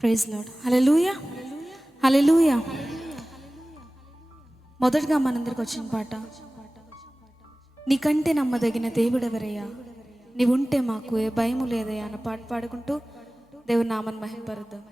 Praise lord. హల్లెలూయా, హల్లెలూయా. మొదటగా మనందరికి వచ్చిన పాట, నీకంటే నమ్మదగిన దేవుడెవరయ్యా, నీవుంటే మాకు ఏ భయము లేదయ్యా అన్న పాట పాడుకుంటూ దేవుని నామని మహిమపరుద్దాం.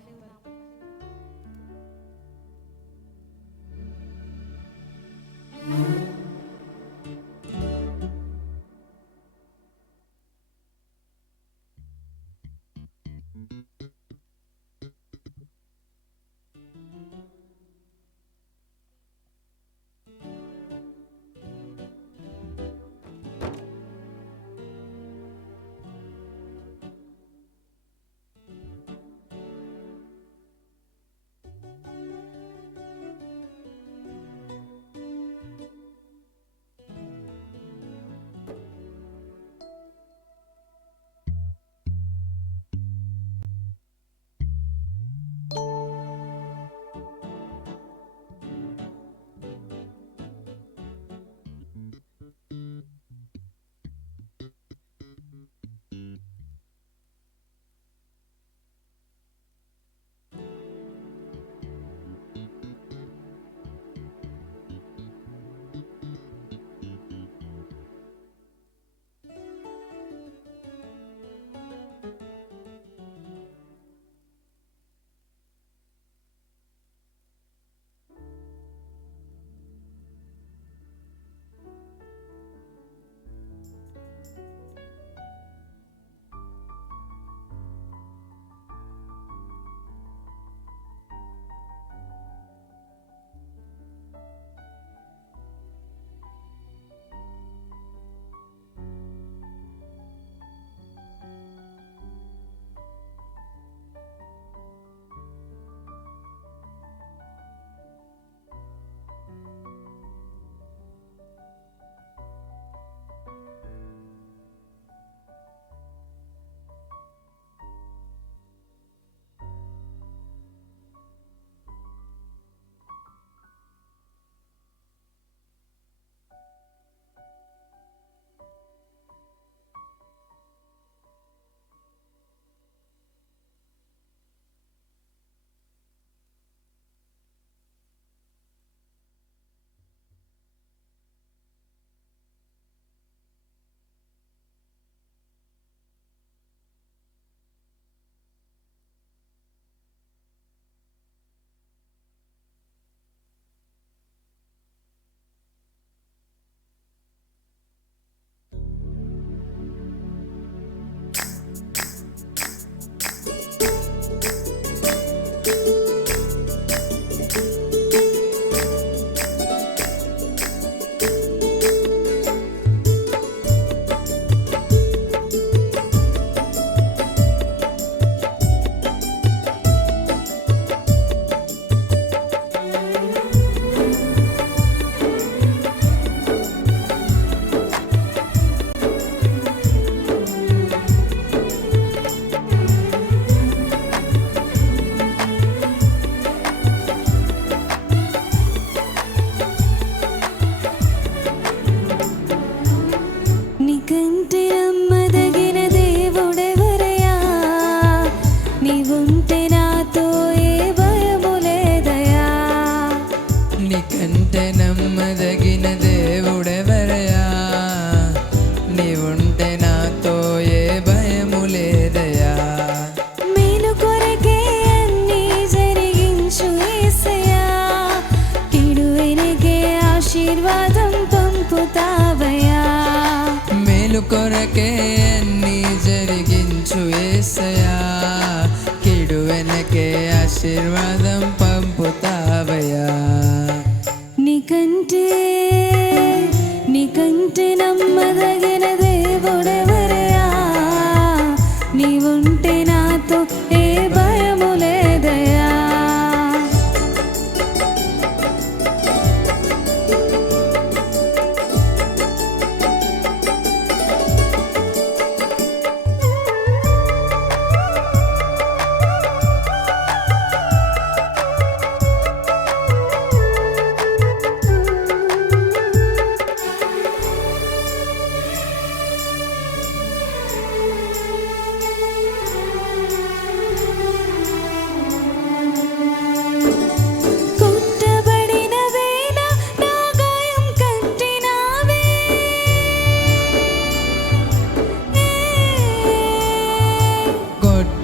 మేలు కొరకే అన్ని జరిగించు యేసయ్యా, కీడు వెనకే ఆశీర్వాదం పంపుతావయ్యా. నీకంటే నమ్మదగిన దేవుడెవరయ్యా, నీవుంటే నాతో ఏ భయము లేదయ్యా.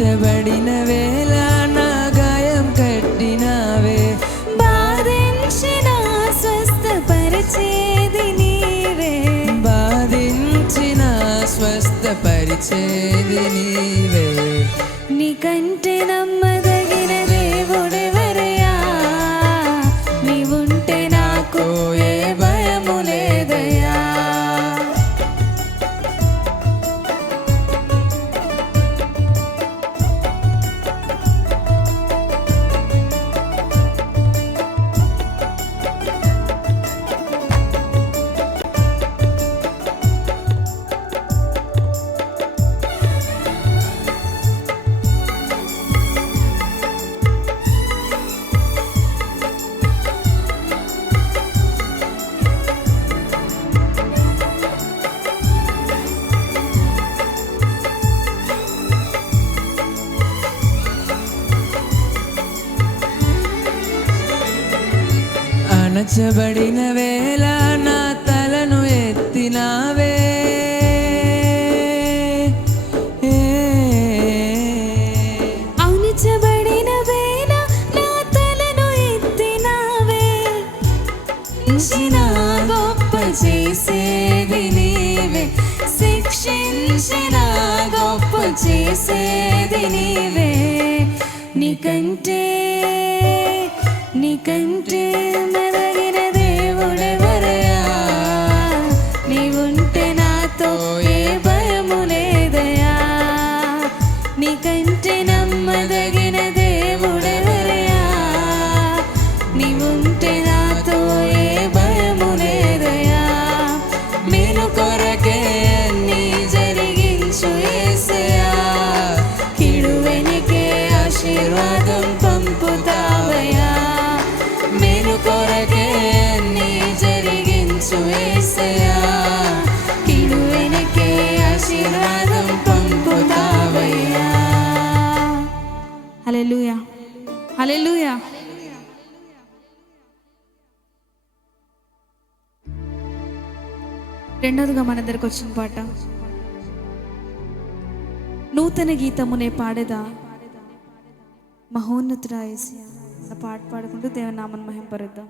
నెట్టబడిన వేళ నా గాయం కట్టినావే, బాధించిన స్వస్థపరిచేది నీవే, బాధించిన స్వస్థపరిచేది నీవే. నీకంటే నమ్మదగిన దేవుడెవరయ్యా, నీవుంటే నాకు ఏ భయము లేదయ్యా. అణచబడిన వేళ నా తలను ఎత్తినావే, అణచబడిన వేళ నా తలను ఎత్తినావే, శిక్షించిన గొప్ప చేసేది నీవే, శిక్షించిన గొప్ప చేసేది నీవే. నీకంటే మెదగిన దేవుడెవరయ్యా, నీవుంటే నాతో ఏ భయము లేదయ్యా. నీకంటే నమ్మదగిన దేవుడెవరయ్యా, నీవుంటే నాతో ఏ భయము లేదయ్యా. మేలు కొరకే అన్నీ జరిగించు యేసయ్యా, కీడు వెనకే ఆశీర్వాదం పంపుతావయ్యా. మేలు కొరకే అన్నీ జరిగించు యేసయ్యా, కీడు వెనకే ఆశీర్వాదం పంపుతావయ్యా. హల్లెలూయా, హల్లెలూయా. రెండోదిగా మన దగ్గరకు వచ్చిన పాట నూతన గీతమునే పాడేదా మహోన్నతుడా యేసయ్యా. ఆ పాట పాడుకుంటూ దేవుని నామమును మహింపరుద్దాం.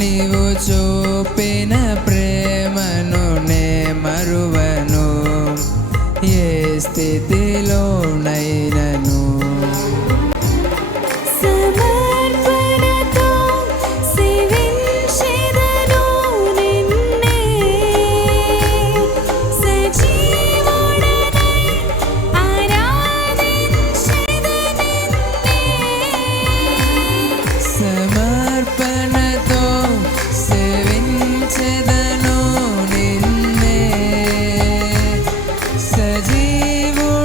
నీవు చూపిన ప్రేమను నే మరువను ఏ స్థితిలోనైనను. సజీవుడనై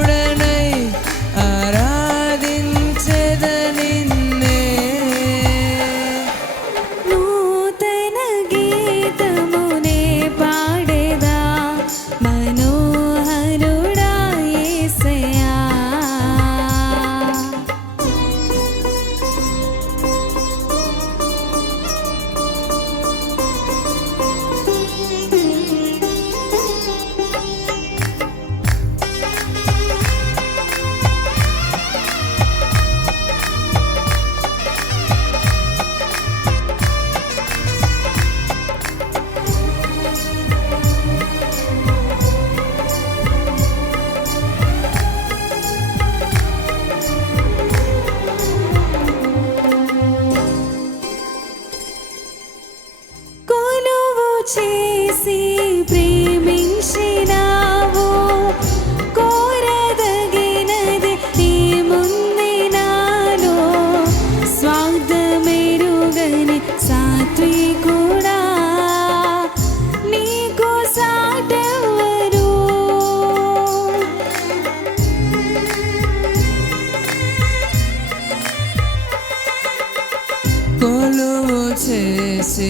చేసి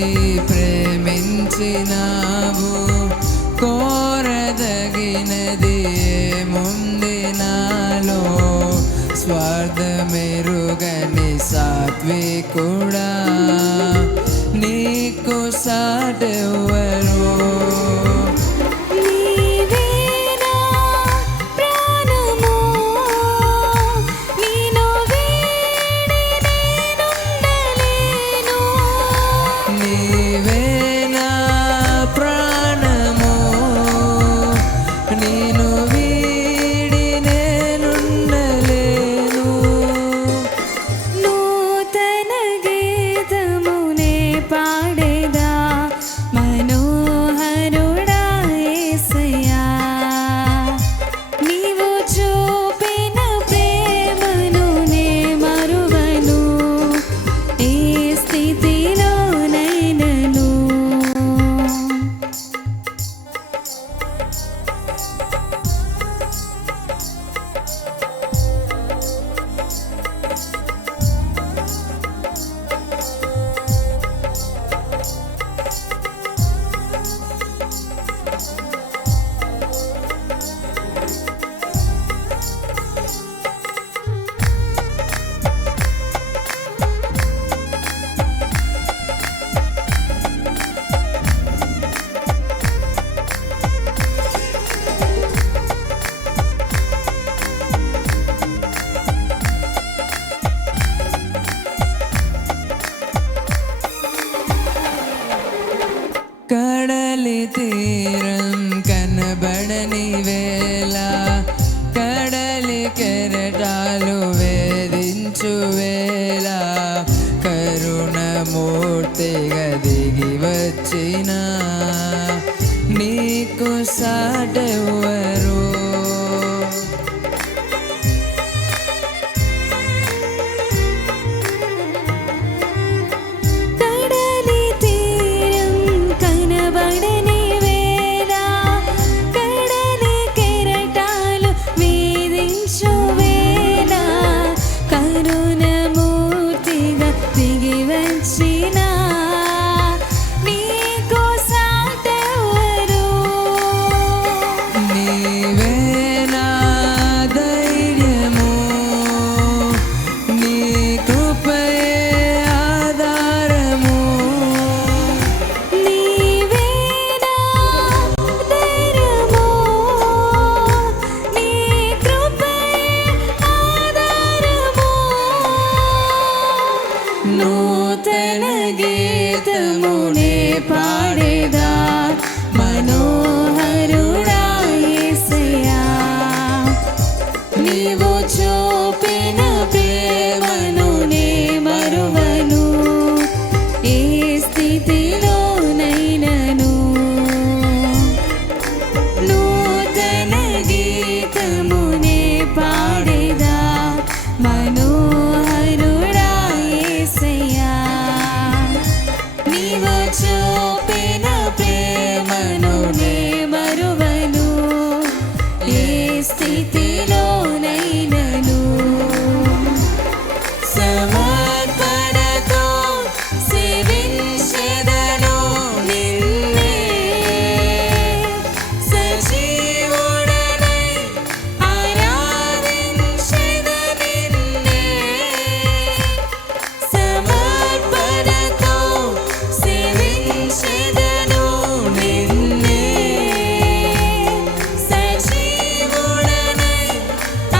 ప్రేమించినావు, కోరదగినది ఏముంది నాలో, స్వార్థమెరుగని సాత్వికుడా నీకు సాటెవ్వరు. కడలి తీరం కనబడని వేళ, కడలి కెరటాలు వేధించు వేళ, కరుణమూర్తిగా దిగి వచ్చిన నీకు సాటెవ్వరు. నూతన గీతమునే పాడేదా మనోహరుడా యేసయ్యా, నీవు చూపిన ప్రేమను నే మరువను, ఏ స్థితిలోనైనను. నూతన గీతమునే పాడేదా మనోహరుడా యేసయ్యా, నీవు చూపిన ప్రేమను నే మరువను, ఏ స్థితిలోనైనను. సమర్పణతో సేవించెదను నిన్నే, సజీవుడనై ఆరాధించెద నిన్నే. సమర్పణతో సేవించెదను నిన్నే, సజీవుడనై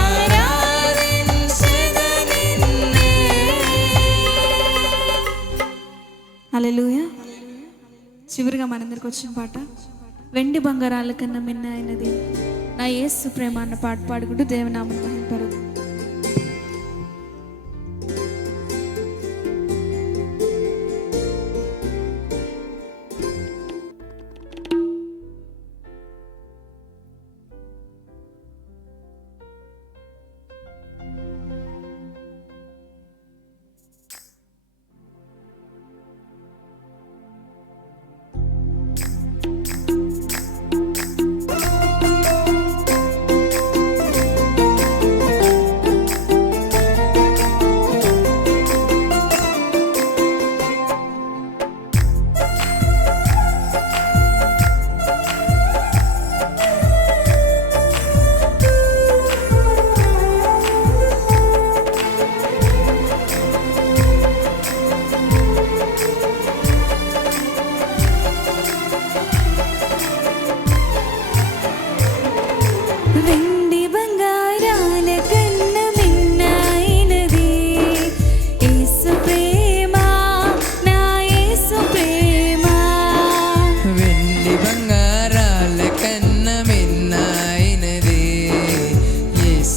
ఆరాధించెద నిన్నే. హల్లెలూయా. చివరిగా మనందరికి వచ్చిన పాట, వెండి బంగారాల కన్నా మిన్న అయినది నా యేసు ప్రేమ అన్న పాట పాడుకుంటూ దేవనామం మహింపరుదు.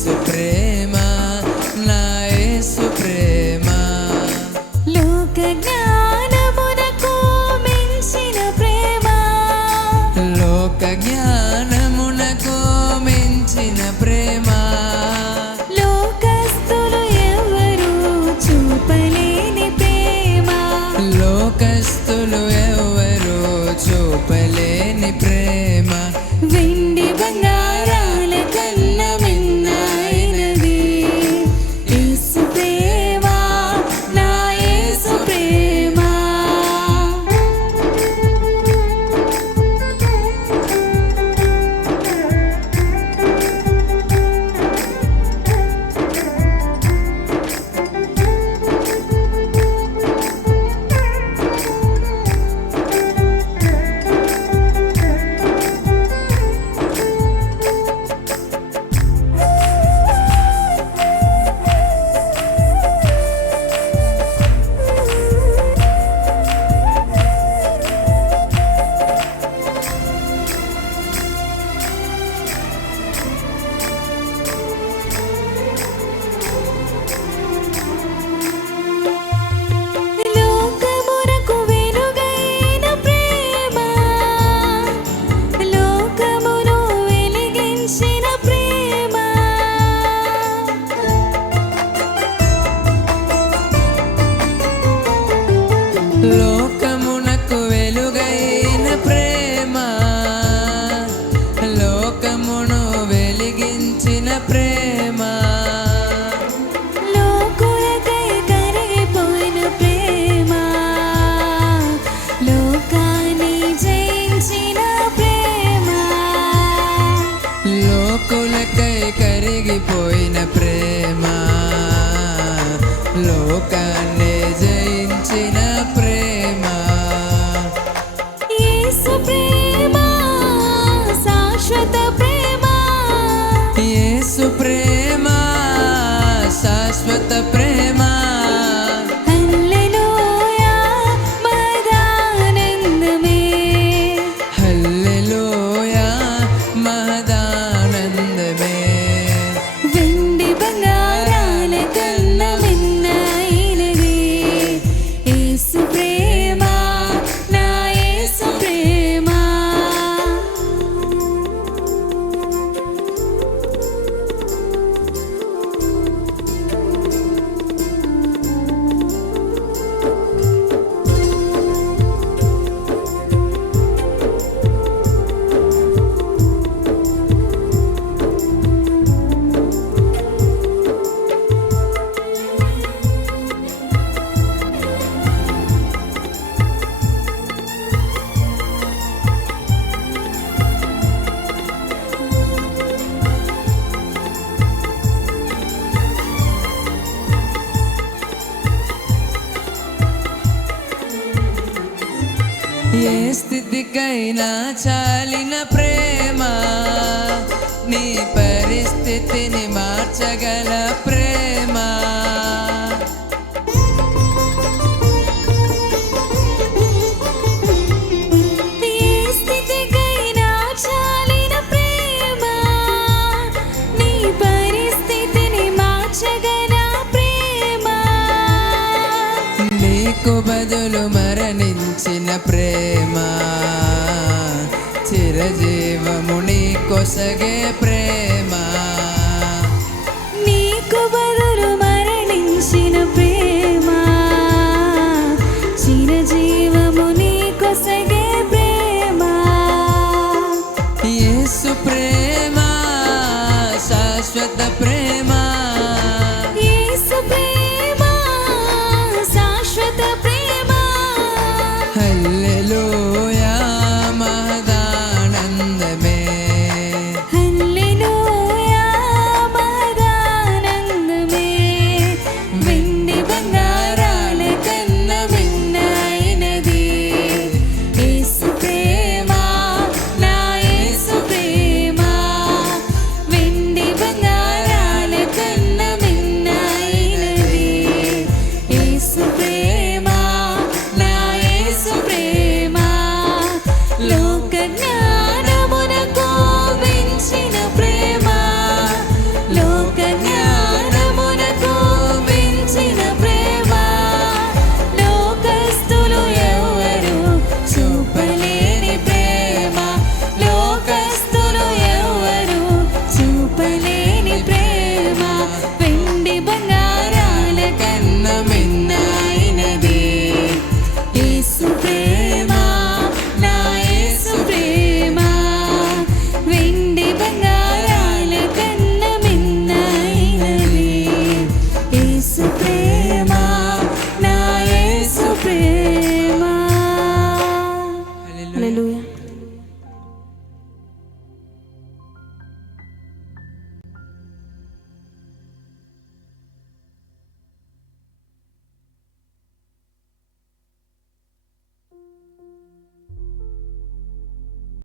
యేసు ప్రేమ నా యేసు ప్రేమ లోక జ్ఞానమునకు మించిన ప్రేమ లోక జ్ఞానమునకు మించిన ప్రేమ లోకస్తులు ఎవరు చూపలేని ప్రేమ లోకస్తులు ఎవరు చూపలేని ప్రేమ వెండి బంగారాల కన్నా మిన్నైనది యేసు ప్రేమ నా యేసు ప్రేమ లోకమునకు వెలుగైన ప్రేమ లోకమును వెలిగించిన ప్రేమ లోకమునకు వెలుగైన ప్రేమ లోకమును వెలిగించిన ప్రేమ లోకులకై కరిగిపోయిన ప్రేమ లోకాన్ని జయించిన ప్రేమ లోకులకై కరిగిపోయిన ప్రేమ లోకాన్ని జయించిన ప్రేమ యేసు ప్రేమ శాశ్వత ప్రేమ యేసు ప్రేమ శాశ్వత ప్రేమ హల్లెలూయా మహదానందమే హల్లెలూయా మహదానందమే వెండి బంగారాల కన్నా మిన్నైనది యేసు ప్రేమ నా యేసు ప్రేమ ఏ స్థితికైనా చాలిన ప్రేమ నీ పరిస్థితిని మార్చగల ప్రేమ ఏ స్థితికైనా చాలిన ప్రేమ నీ పరిస్థితిని మార్చగల ప్రేమ నీకు బదులు మరణించిన ప్రేమ చిరజీవము నీ కొసగే ప్రేమ నీకు బదులు మరణించిన ప్రేమ చిరజీవము నీ కొసగే ప్రేమ యేసు ప్రేమ శాశ్వత ప్రేమ